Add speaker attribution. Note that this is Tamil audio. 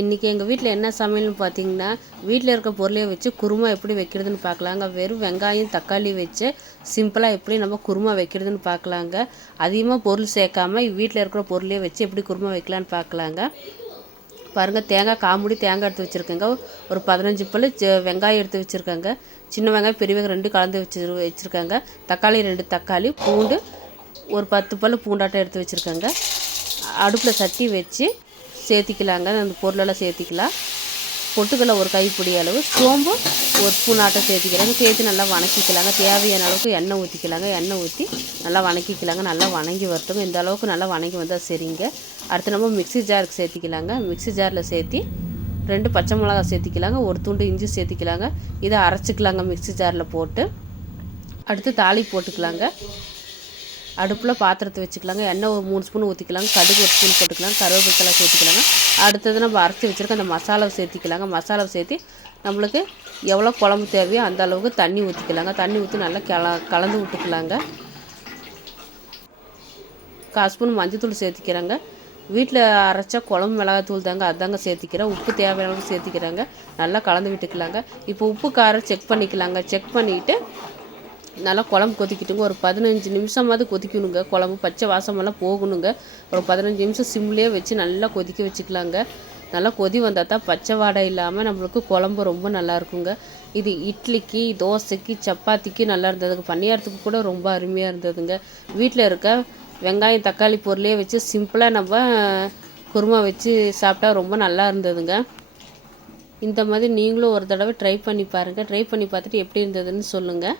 Speaker 1: இன்றைக்கி எங்கள் வீட்டில் என்ன சமையல்னு பார்த்தீங்கன்னா வீட்டில் இருக்க பொருளை வச்சு குருமா எப்படி வைக்கிறதுன்னு பார்க்கலாங்க வெறும் வெங்காயம் தக்காளி வச்சு சிம்பிளாக எப்படி நம்ம குருமா வைக்கிறதுன்னு பார்க்கலாங்க அதிகமாக பொருள் சேர்க்காம வீட்டில் இருக்கிற பொருளையை வச்சு எப்படி குருமா வைக்கலான்னு பார்க்கலாங்க பாருங்கள் தேங்காய் காமுடி தேங்காய் எடுத்து வச்சுருக்கேங்க. ஒரு பதினஞ்சு பல் வெங்காயம் எடுத்து வச்சுருக்கேங்க. சின்ன வெங்காயம் பெரிய வெங்காயம் ரெண்டு கலந்து வச்சு வச்சுருக்காங்க. தக்காளி ரெண்டு தக்காளி பூண்டு ஒரு பத்து பல் பூண்டாட்டம் எடுத்து வச்சுருக்கேங்க. அடுப்பில் சட்டி வச்சு சேர்த்திக்கலாங்க. அந்த பொருளெல்லாம் சேர்த்திக்கலாம். பொட்டுக்கடலை ஒரு கைப்பிடி அளவு சோம்பு ஒரு ஸ்பூன் ஆட்டம் சேர்த்திக்கிறாங்க சேர்த்து நல்லா வணக்கிக்கலாங்க. தேவையான அளவுக்கு எண்ணெய் ஊற்றிக்கலாங்க எண்ணெய் ஊற்றி நல்லா வணக்கிக்கலாங்க. நல்லா வணங்கி வரட்டுங்க. இந்த அளவுக்கு நல்லா வணங்கி வந்தால் சரிங்க. அடுத்து நம்ம மிக்ஸி ஜாருக்கு சேர்த்திக்கலாங்க. மிக்ஸி ஜாரில் சேர்த்தி ரெண்டு பச்சை மிளகா சேர்த்திக்கலாங்க. ஒரு துண்டு இஞ்சி சேர்த்திக்கலாங்க. இதை அரைச்சிக்கலாங்க மிக்ஸி ஜாரில் போட்டு. அடுத்து தாளி போட்டுக்கலாங்க. அடுப்பில் பாத்திரத்தை வச்சுக்கலாங்க. எண்ணெய் ஒரு மூணு ஸ்பூன் ஊற்றிக்கலாங்க கடுகு ஒரு ஸ்பூன் போட்டுக்கலாம் கருவேப்பிலை சேர்த்துக்கலாங்க. அடுத்தது நம்ம அரைச்சி வச்சுருக்க அந்த மசாலாவை சேர்த்திக்கலாங்க. மசாலாவை சேர்த்து நம்மளுக்கு எவ்வளோ குழம்பு தேவையோ அந்த அளவுக்கு தண்ணி ஊற்றிக்கலாங்க தண்ணி ஊற்றி நல்லா கல கலந்து விட்டுக்கலாங்க. கால் ஸ்பூன் மஞ்சத்தூள் சேர்த்திக்கிறாங்க. வீட்டில் அரைச்சா குழம்பு மிளகாத்தூள் தாங்க அதாங்க சேர்த்திக்கிறேன். உப்பு தேவையான அளவுக்கு சேர்த்திக்கிறாங்க. நல்லா கலந்து விட்டுக்கலாங்க. இப்போ உப்பு காரம் செக் பண்ணிக்கலாங்க. செக் பண்ணிவிட்டு நல்லா குழம்பு கொதிக்கிட்டுங்க. ஒரு பதினஞ்சு நிமிஷமாவது கொதிக்கணுங்க. குழம்பு பச்சை வாசமெல்லாம் போகணுங்க. ஒரு பதினஞ்சு நிமிஷம் சிம்லேயே வச்சு நல்லா கொதிக்க வச்சுக்கலாங்க. நல்லா கொதி வந்தால் தான் பச்சை வாடை இல்லாமல் நம்மளுக்கு குழம்பு ரொம்ப நல்லா இருக்குங்க. இது இட்லிக்கு தோசைக்கு சப்பாத்திக்கு நல்லா இருந்ததுங்க. பணியாரத்துக்கு கூட ரொம்ப அருமையாக இருந்ததுங்க. வீட்டில் இருக்க வெங்காயம் தக்காளி பொருளையே வச்சு சிம்பிளாக நம்ம குருமா வச்சு சாப்பிட்டா ரொம்ப நல்லா இருந்ததுங்க. இந்த மாதிரி நீங்களும் ஒரு தடவை ட்ரை பண்ணி பாருங்கள் ட்ரை பண்ணி பார்த்துட்டு எப்படி இருந்ததுன்னு சொல்லுங்கள்